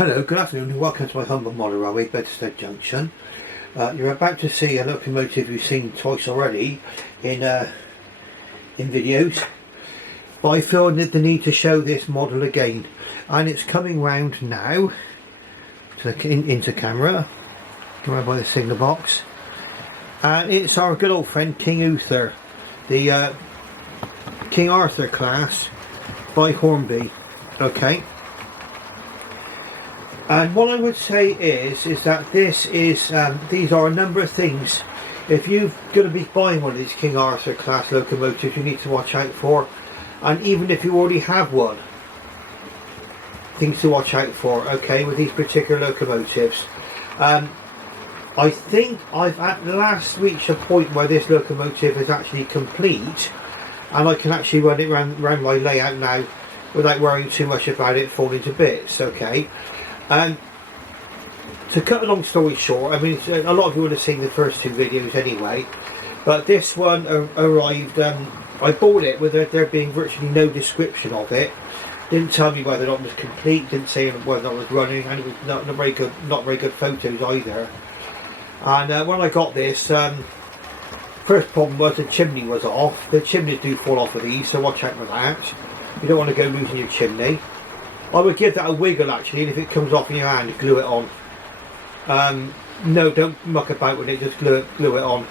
Hello, good afternoon and welcome to my humble model railway, Bedstead Junction. You're about to see a locomotive you've seen twice already in videos, but I feel the need to show this model again, and it's coming round now into camera, around by the signal box, and it's our good old friend King Arthur, the King Arthur class by Hornby. Okay. And what I would say is that this is these are a number of things. If you're going to be buying one of these King Arthur class locomotives, you need to watch out for, and even if you already have one, things to watch out for. Okay, with these particular locomotives, I think I've at last reached a point where this locomotive is actually complete, and I can actually run it around my layout now without worrying too much about it falling to bits. Okay. And to cut a long story short, I mean, a lot of you would have seen the first two videos anyway, but this one arrived, I bought it with there being virtually no description of it. Didn't tell me whether or not it was complete, didn't say whether or not it was running, and it was not very good photos either. And when I got this, first problem was the chimney was off. The chimneys do fall off of these, so watch out for that. You don't want to go losing your chimney. I would give that a wiggle actually, and if it comes off in your hand, glue it on. No, don't muck about with it, just glue it on.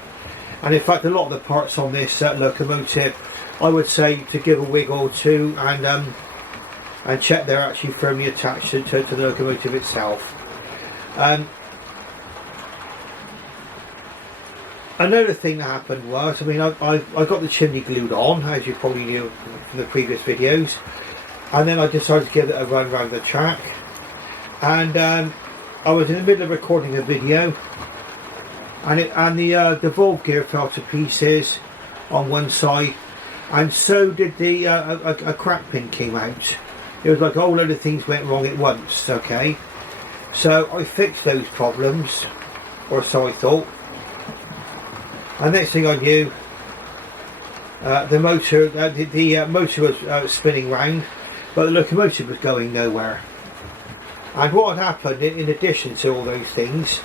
And in fact, a lot of the parts on this locomotive, I would say to give a wiggle to, and check they're actually firmly attached to the locomotive itself. Another thing that happened was, I mean, I got the chimney glued on, as you probably knew from the previous videos. And then I decided to give it a run around the track, and I was in the middle of recording a video, and the valve gear fell to pieces on one side, and so did the a crack pin came out. It was like a whole load of things went wrong at once. Okay, so I fixed those problems, or so I thought. And next thing I knew, the motor was spinning round, but the locomotive was going nowhere. And what had happened, in addition to all those things,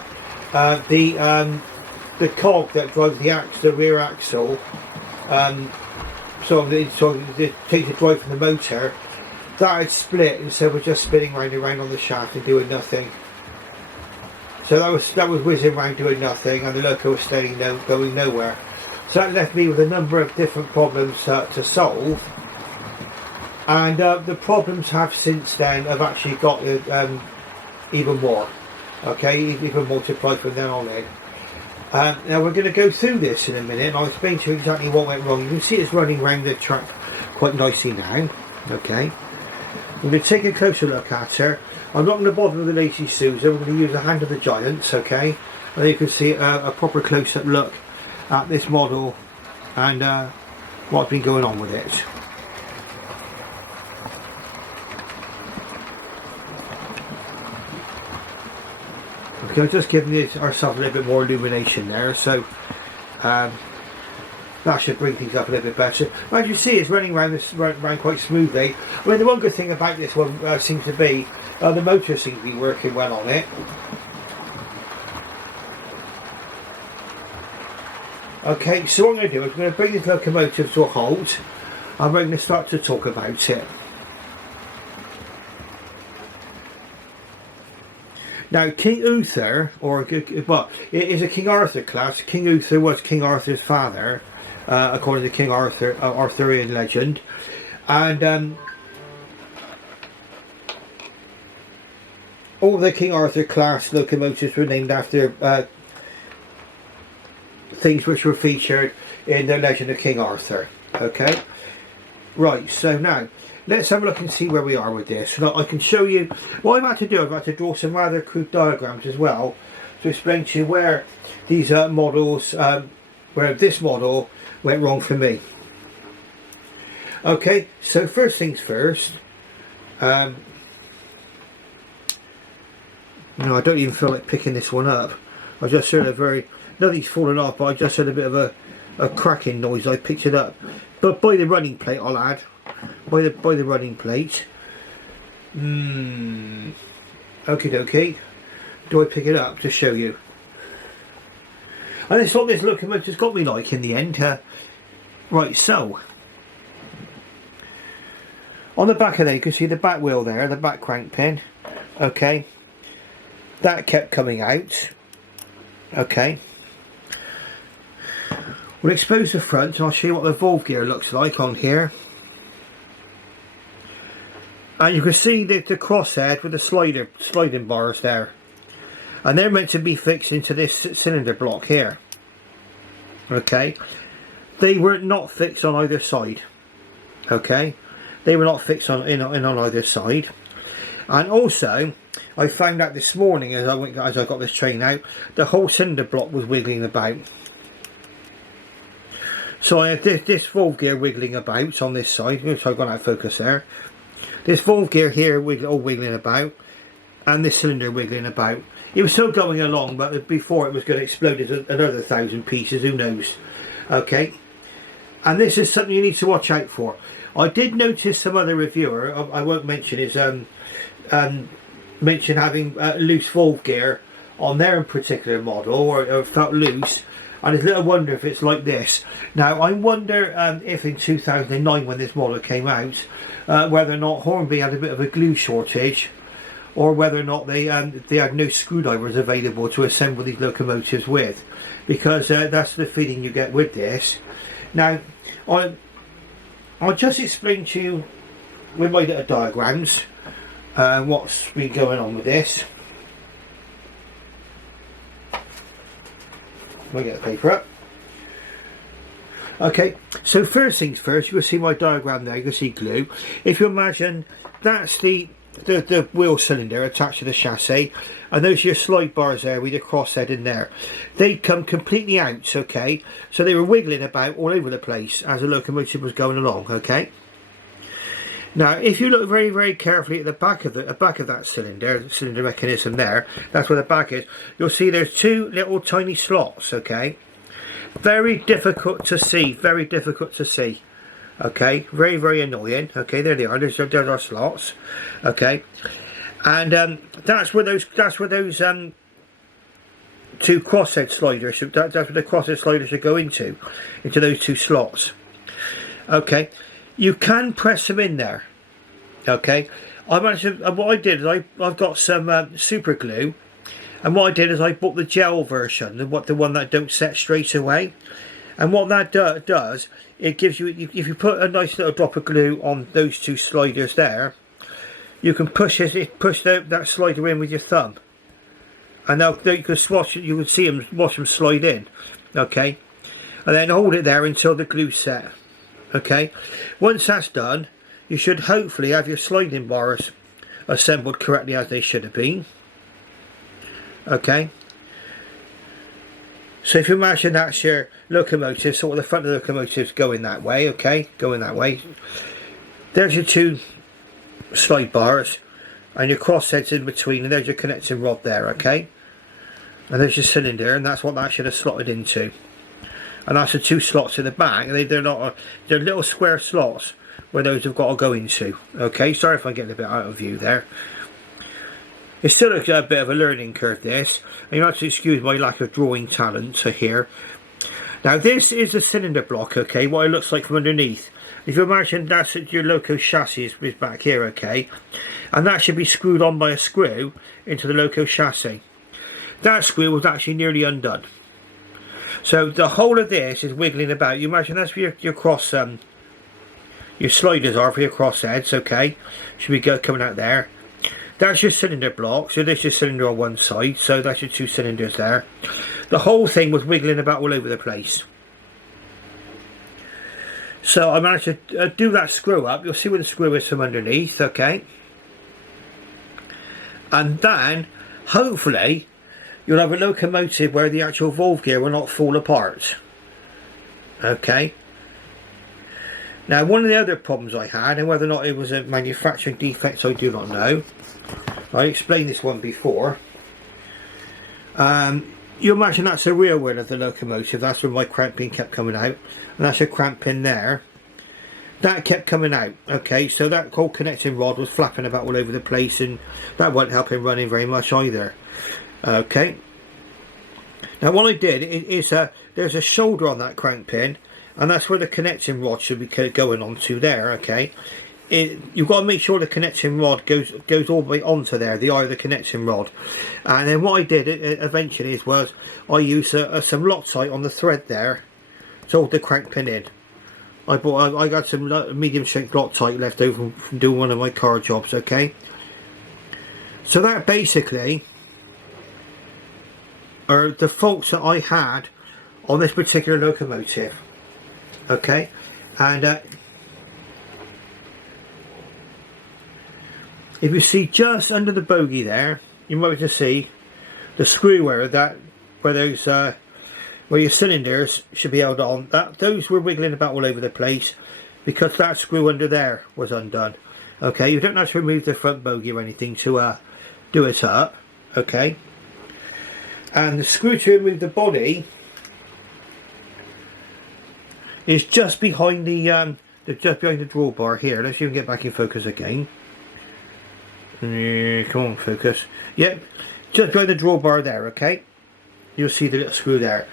the cog that drives the rear axle, so it takes the drive from the motor, that had split, and so we're just spinning round and round on the shaft and doing nothing. So that was whizzing around doing nothing, and the loco was going nowhere. So that left me with a number of different problems to solve. And the problems have since then have actually got even more. Okay, even multiplied from then on in. Now we're going to go through this in a minute, and I'll explain to you exactly what went wrong. You can see it's running around the track quite nicely now. Okay, we're going to take a closer look at her. I'm not going to bother with the Lazy Susan. We're going to use the Hand of the Giants. Okay, and you can see a proper close-up look at this model and what's been going on with it. Okay, just giving ourselves a little bit more illumination there, so that should bring things up a little bit better. As you see, it's running around quite smoothly. I mean, the one good thing about this one seems to be the motor seems to be working well on it. Okay, so what I'm going to do is I'm going to bring this locomotive to a halt, and we're going to start to talk about it. Now, King Arthur, well, it is a King Arthur class. King Arthur was King Arthur's father, according to King Arthur, Arthurian legend. And all the King Arthur class locomotives were named after things which were featured in the legend of King Arthur. Okay, right, so now let's have a look and see where we are with this. Now, I can show you what I've had to do. I've had to draw some rather crude diagrams as well to explain to you where these models, where this model went wrong for me. Okay, so first things first. I don't even feel like picking this one up. I just heard nothing's fallen off, but I just heard a bit of a cracking noise. I picked it up, but by the running plate, I'll add. By the running plate. Okie dokie. Do I pick it up to show you? And it's what this locomotive's got me like in the end. Right, so on the back of there you can see the back wheel there, the back crank pin. Okay, that kept coming out. Okay, we'll expose the front and I'll show you what the valve gear looks like on here. And you can see the crosshead with the sliding bars there, and they're meant to be fixed into this cylinder block here. Okay, they were not fixed on either side. Okay, they were not fixed on either side. And also I found out this morning as I got this train out, the whole cylinder block was wiggling about. So I have this valve gear wiggling about on this side, which I've got out of focus there. This valve gear here all wiggling about, and this cylinder wiggling about. It was still going along, but before it was going to explode into another 1,000 pieces, who knows. Okay, and this is something you need to watch out for. I did notice some other reviewer, I won't mention his, mention having loose valve gear on their particular model, or felt loose, and it's little wonder if it's like this. Now I wonder if in 2009 when this model came out, whether or not Hornby had a bit of a glue shortage, or whether or not they had no screwdrivers available to assemble these locomotives with, because that's the feeling you get with this. Now I'll just explain to you with my little diagrams what's been going on with this. I'll get the paper up. Okay, so first things first, you can see my diagram there, you can see glue. If you imagine, that's the wheel cylinder attached to the chassis, and those are your slide bars there with your crosshead in there. They come completely out, okay? So they were wiggling about all over the place as the locomotive was going along, okay? Now, if you look very, very carefully at the back of that cylinder mechanism there, that's where the back is, you'll see there's two little tiny slots, okay? Very difficult to see, very difficult to see. Okay, very, very annoying. Okay, there they are. There's our slots. Okay, and that's where those two crosshead sliders. That's where the crosshead sliders should go into those two slots. Okay, you can press them in there. Okay, what I did is I've got some super glue, and what I did is I bought the gel version, the one that don't set straight away. And what that does, it gives you, if you put a nice little drop of glue on those two sliders there, you can push that slider in with your thumb, and now you can swatch it. You can see them, watch them slide in. Okay, and then hold it there until the glue's set. Okay, once that's done, you should hopefully have your sliding bars assembled correctly as they should have been. Okay. So if you imagine that's your locomotive, so the front of the locomotive's going that way, okay, going that way. There's your two slide bars, and your crossheads in between, and there's your connecting rod there, okay. And there's your cylinder, and that's what that should have slotted into. And that's the two slots in the back. They're little square slots where those have got to go into. Okay, sorry if I'm getting a bit out of view there. It's still a bit of a learning curve, this, and you have to excuse my lack of drawing talent here. Now this is the cylinder block, okay, what it looks like from underneath. If you imagine that's your loco chassis is back here, okay, and that should be screwed on by a screw into the loco chassis. That screw was actually nearly undone. So the whole of this is wiggling about. You imagine that's where your sliders are for your crossheads, okay, should be coming out there. That's your cylinder block, so there's your cylinder on one side, so that's your two cylinders there. The whole thing was wiggling about all over the place. So I managed to do that screw up. You'll see where the screw is from underneath, okay? And then, hopefully, you'll have a locomotive where the actual valve gear will not fall apart. Okay? Now, one of the other problems I had, and whether or not it was a manufacturing defect, I do not know. I explained this one before. You imagine that's the rear wheel of the locomotive. That's where my crank pin kept coming out, and that's a crank pin there. that kept coming out. Okay, so that whole connecting rod was flapping about all over the place, and that wasn't helping running very much either. Okay, now what I did is there's a shoulder on that crank pin, and that's where the connecting rod should be going onto there. Okay, you've got to make sure the connecting rod goes all the way onto there, the eye of the connecting rod. And then what I did eventually was I used some Loctite on the thread there to hold the crank pin in. I got some medium strength Loctite left over from doing one of my car jobs. Okay, so that basically are the faults that I had on this particular locomotive. Okay, and if you see just under the bogie there, you might be able to see the screw where those where your cylinders should be held on. Those were wiggling about all over the place because that screw under there was undone. Okay, you don't have to remove the front bogie or anything to do it up. Okay, and the screw to remove the body is just behind the drawbar here. Let's see if we can get back in focus again. Come on, focus. Yep, just behind the drawbar there. Okay, you'll see the little screw there.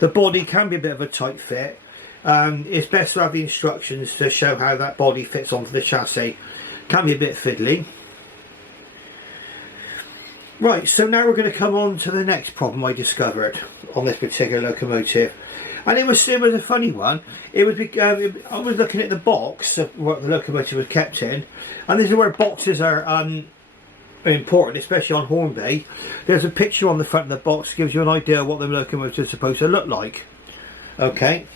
The body can be a bit of a tight fit. It's best to have the instructions to show how that body fits onto the chassis. Can be a bit fiddly. Right, so now we're going to come on to the next problem I discovered on this particular locomotive, and it was a funny one. It was I was looking at the box of what the locomotive was kept in, and this is where boxes are important, especially on Hornby. There's a picture on the front of the box that gives you an idea of what the locomotive is supposed to look like. Okay,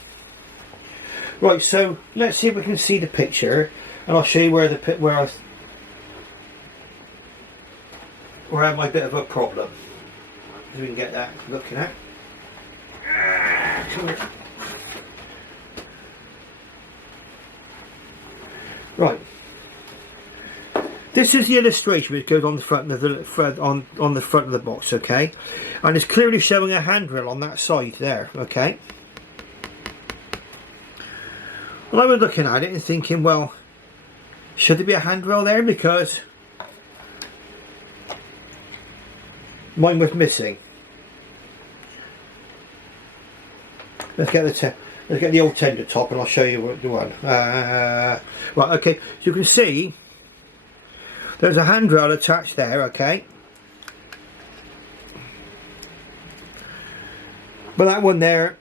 right, so let's see if we can see the picture, and I'll show you where I have my bit of a problem. So we can get that looking at. Right. This is the illustration which goes on the front of the front of the box. Okay, and it's clearly showing a handrail on that side there. Okay. Well, I was looking at it and thinking, well, should there be a handrail there, because mine was missing. Let's get the old tender top, and I'll show you the one. Right, okay. So you can see there's a handrail attached there. Okay, but that one there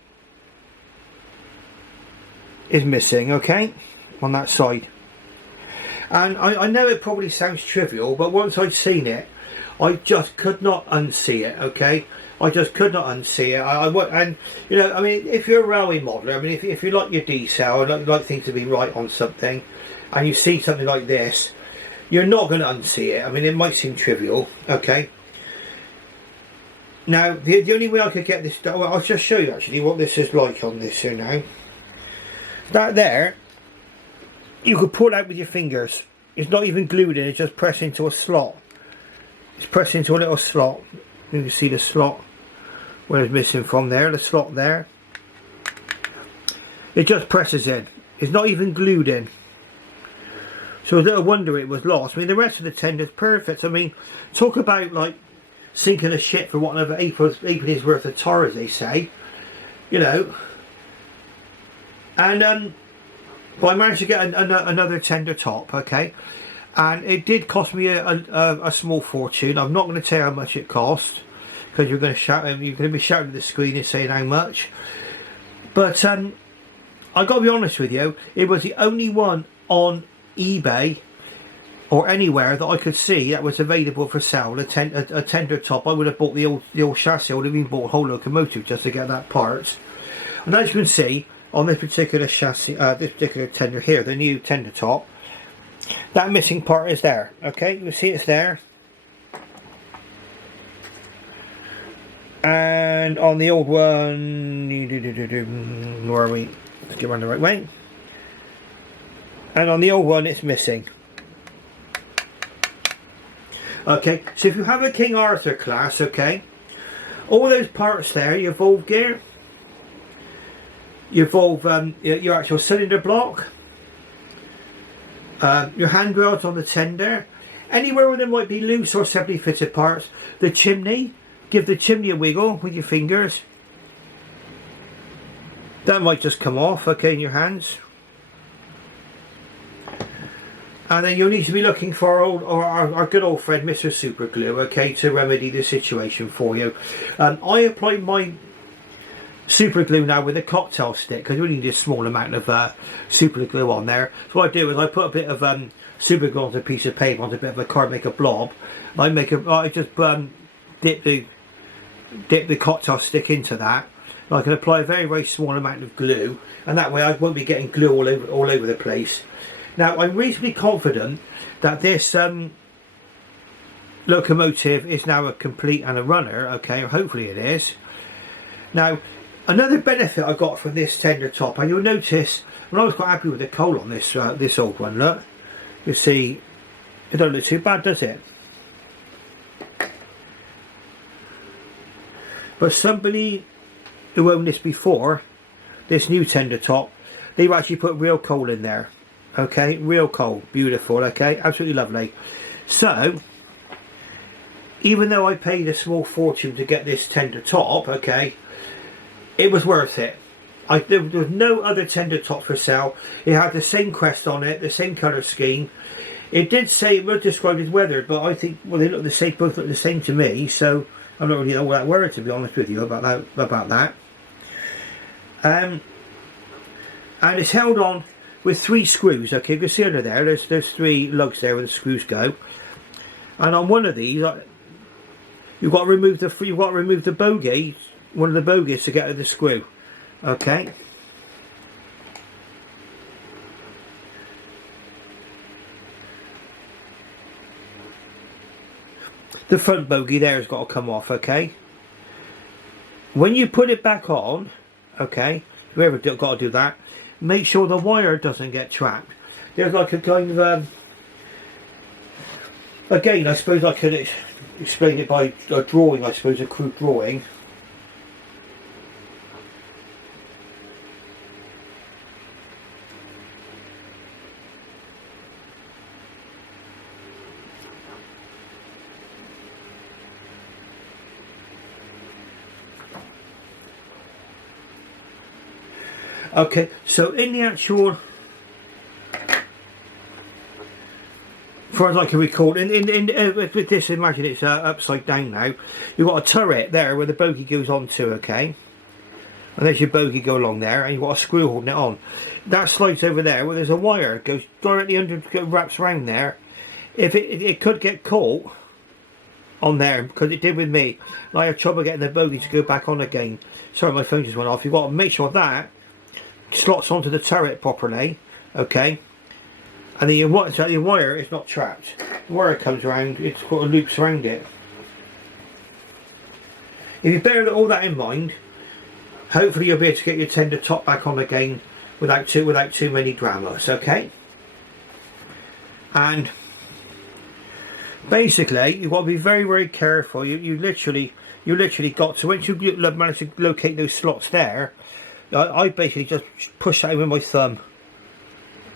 is missing. Okay, on that side. And I know it probably sounds trivial, but once I'd seen it, I just could not unsee it. Okay, I just could not unsee it. And you know, I mean, if you're a railway modeller, I mean, if you like your detail and like things to be right on something, and you see something like this, you're not going to unsee it. I mean, it might seem trivial. Okay. Now, the only way I could get this done, well, I'll just show you actually what this is like on this here now. That there, you could pull out with your fingers. It's not even glued in, it's just pressed into a slot. It's pressed into a little slot. You can see the slot where it's missing from there, the slot there. It just presses in. It's not even glued in. So it's little wonder it was lost. I mean, the rest of the tender's perfect. I mean, talk about like sinking a ship for what, another eight worth of tar, as they say. You know. And but I managed to get another tender top. Okay. And it did cost me a small fortune. I'm not going to tell you how much it cost, because you're going to shout. You're going to be shouting at the screen and saying how much. But I got to be honest with you, it was the only one on eBay or anywhere that I could see that was available for sale. A tender top. I would have bought the old chassis. I would have even bought a whole locomotive just to get that part. And as you can see on this particular chassis, this particular tender here, the new tender top, that missing part is there. Okay, you can see it's there. And on the old one, where are we? Let's get around the right way. And on the old one, it's missing. Okay, so if you have a King Arthur class, okay, all those parts there, your valve gear, your valve, your actual cylinder block, Your handrails on the tender. Anywhere where there might be loose or separately fitted parts. The chimney. Give the chimney a wiggle with your fingers. That might just come off, okay, in your hands. And then you'll need to be looking for our good old friend Mr. Super Glue, okay, to remedy the situation for you. I apply my super glue now with a cocktail stick because we need a small amount of super glue on there. So what I do is I put a bit of super glue onto a piece of paper, onto a bit of a card, make a blob. I just dip the cocktail stick into that. And I can apply a very, very small amount of glue, and that way I won't be getting glue all over the place. Now I'm reasonably confident that this locomotive is now a complete and a runner, okay, or hopefully it is. Now another benefit I got from this tender top, and you'll notice, and I was quite happy with the coal on this this old one, look, you see, it don't look too bad, does it? But somebody who owned this before, this new tender top, they've actually put real coal in there. Okay, real coal, beautiful, okay, absolutely lovely. So, even though I paid a small fortune to get this tender top, okay, it was worth it. There was no other tender top for sale. It had the same crest on it, the same colour scheme. It did say it was described as weathered, but I think, well, they look the same, both look the same to me, so I'm not really all that worried, to be honest with you, about that. And it's held on with 3 screws. Okay, you can see under there, there's 3 lugs there where the screws go. And on one of these, you've got to remove the bogie, one of the bogies, to get at the screw. Okay. The front bogie there has got to come off, okay? When you put it back on, okay, whoever got to do that, make sure the wire doesn't get trapped. There's like a kind of, again, I suppose I could explain it by a drawing, I suppose, a crude drawing. Okay, so in the actual, for as I can recall, with this, imagine it's upside down now. You've got a turret there where the bogie goes on to, okay? And there's your bogie go along there, and you've got a screw holding it on. That slides over there where there's a wire, goes directly under, wraps around there. If it could get caught on there, because it did with me. And I had trouble getting the bogie to go back on again. Sorry, my phone just went off. You've got to make sure that slots onto the turret properly, okay, and then your wire is not trapped. The wire comes around, it's got loops around it. If you bear all that in mind, hopefully you'll be able to get your tender top back on again without too many dramas, okay. And basically you've got to be very, very careful. You literally got to, once you manage to locate those slots there, I basically just push that in with my thumb.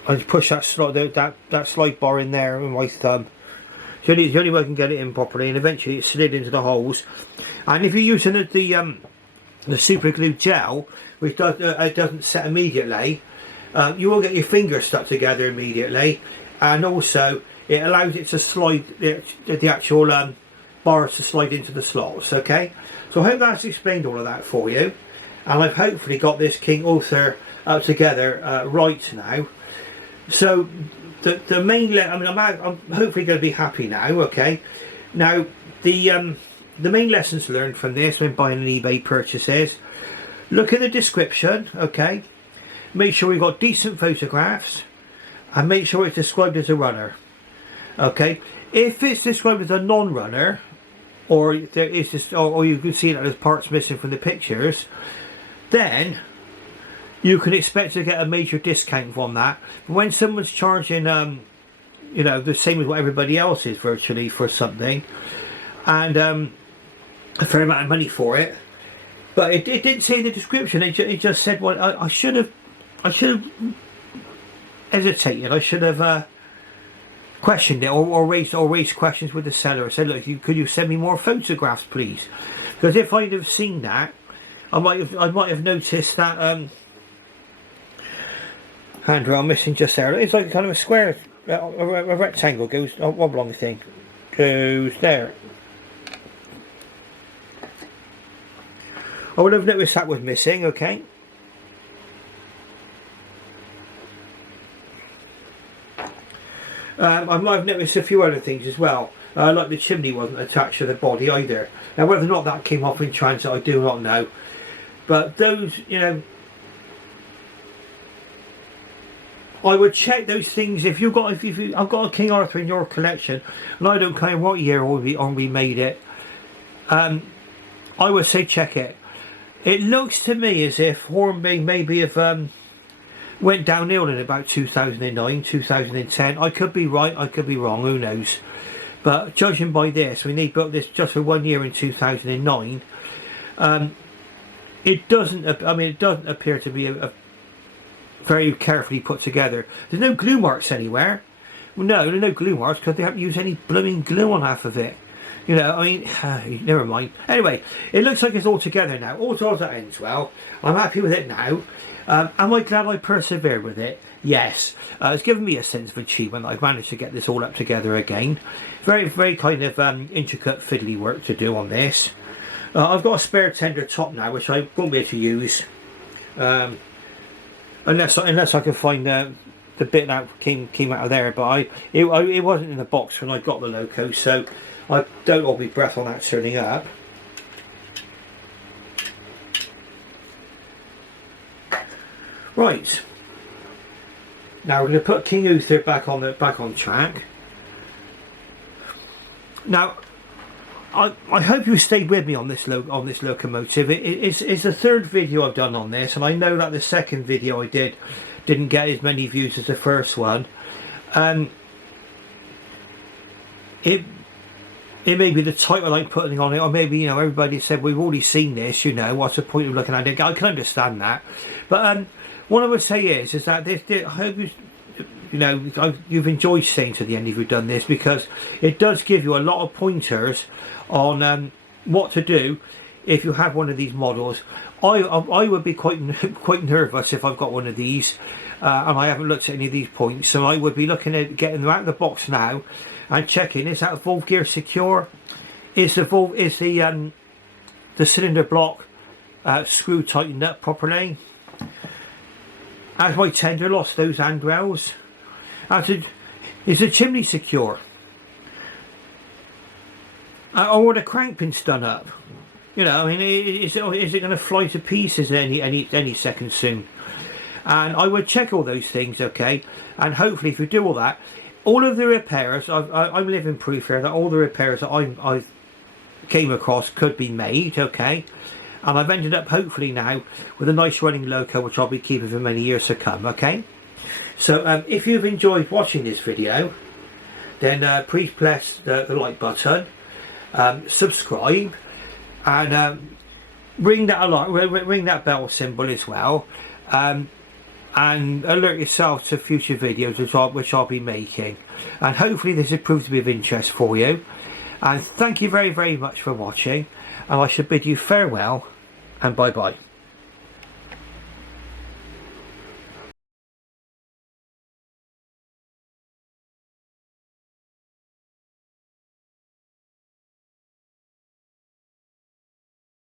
I just push that slide bar in there with my thumb. So the only way I can get it in properly, and eventually it slid into the holes. And if you're using the super glue gel, which it doesn't set immediately, you will get your fingers stuck together immediately, and also it allows it to slide the actual bars to slide into the slots. Okay, so I hope that's explained all of that for you. And I've hopefully got this King Arthur together right now. So the main, I'm hopefully going to be happy now. Okay, now the main lessons learned from this when buying an eBay purchase is, look at the description. Okay, make sure we've got decent photographs, and make sure it's described as a runner. Okay, if it's described as a non-runner, or there is just, or you can see that there's parts missing from the pictures, then you can expect to get a major discount from that. But when someone's charging, you know, the same as what everybody else is virtually for something, and a fair amount of money for it, but it didn't say in the description. It just said, well, I should have hesitated. I should have questioned it or raised questions with the seller. I said, look, could you send me more photographs, please? Because if I'd have seen that, I might have noticed that handrail missing just there. It's like kind of a square, a rectangle goes, oblong thing goes there. I would have noticed that was missing. Okay. I might have noticed a few other things as well, like the chimney wasn't attached to the body either. Now whether or not that came off in transit, I do not know. But those, you know, I would check those things. If I've got a King Arthur in your collection, and I don't care what year Hornby made it, I would say check it. It looks to me as if Hornby maybe have went downhill in about 2009, 2010. I could be right, I could be wrong, who knows. But judging by this, we need built this just for 1 year in 2009. It doesn't appear to be a very carefully put together. There's no glue marks anywhere. Well, no, there's no glue marks because they haven't used any blooming glue on half of it. You know, I mean, never mind. Anyway, it looks like it's all together now. All told, that ends well. I'm happy with it now. Am I glad I persevered with it? Yes. It's given me a sense of achievement. I've managed to get this all up together again. Very, very kind of intricate fiddly work to do on this. I've got a spare tender top now, which I won't be able to use. Unless I can find the bit that came out of there. But it wasn't in the box when I got the loco, so I don't hold my breath on that turning up. Right. Now we're going to put King Arthur back on track. Now, I hope you stayed with me on this locomotive. It's the third video I've done on this, and I know that the second video I didn't get as many views as the first one. It may be the title I'm putting on it, or maybe, you know, everybody said we've already seen this, you know, what's the point of looking at it? I can understand that, but what I would say is that I hope you've enjoyed staying to the end if you've done this, because it does give you a lot of pointers on what to do if you have one of these models. I would be quite nervous if I've got one of these and I haven't looked at any of these points, so I would be looking at getting them out of the box now and checking, is that valve gear secure? Is the cylinder block screw tightened up properly? Has my tender lost those handrails? Is the chimney secure? Or the crank pins done up? You know, I mean, is it going to fly to pieces any second soon? And I would check all those things, okay? And hopefully, if you do all that, all of the repairs, I'm living proof here that all the repairs that I came across could be made, okay? And I've ended up hopefully now with a nice running loco, which I'll be keeping for many years to come, okay? So if you've enjoyed watching this video, then please press the like button, subscribe, and ring that bell symbol as well, and alert yourself to future videos which I'll be making. And hopefully this has proved to be of interest for you. And thank you very, very much for watching, and I should bid you farewell and bye bye.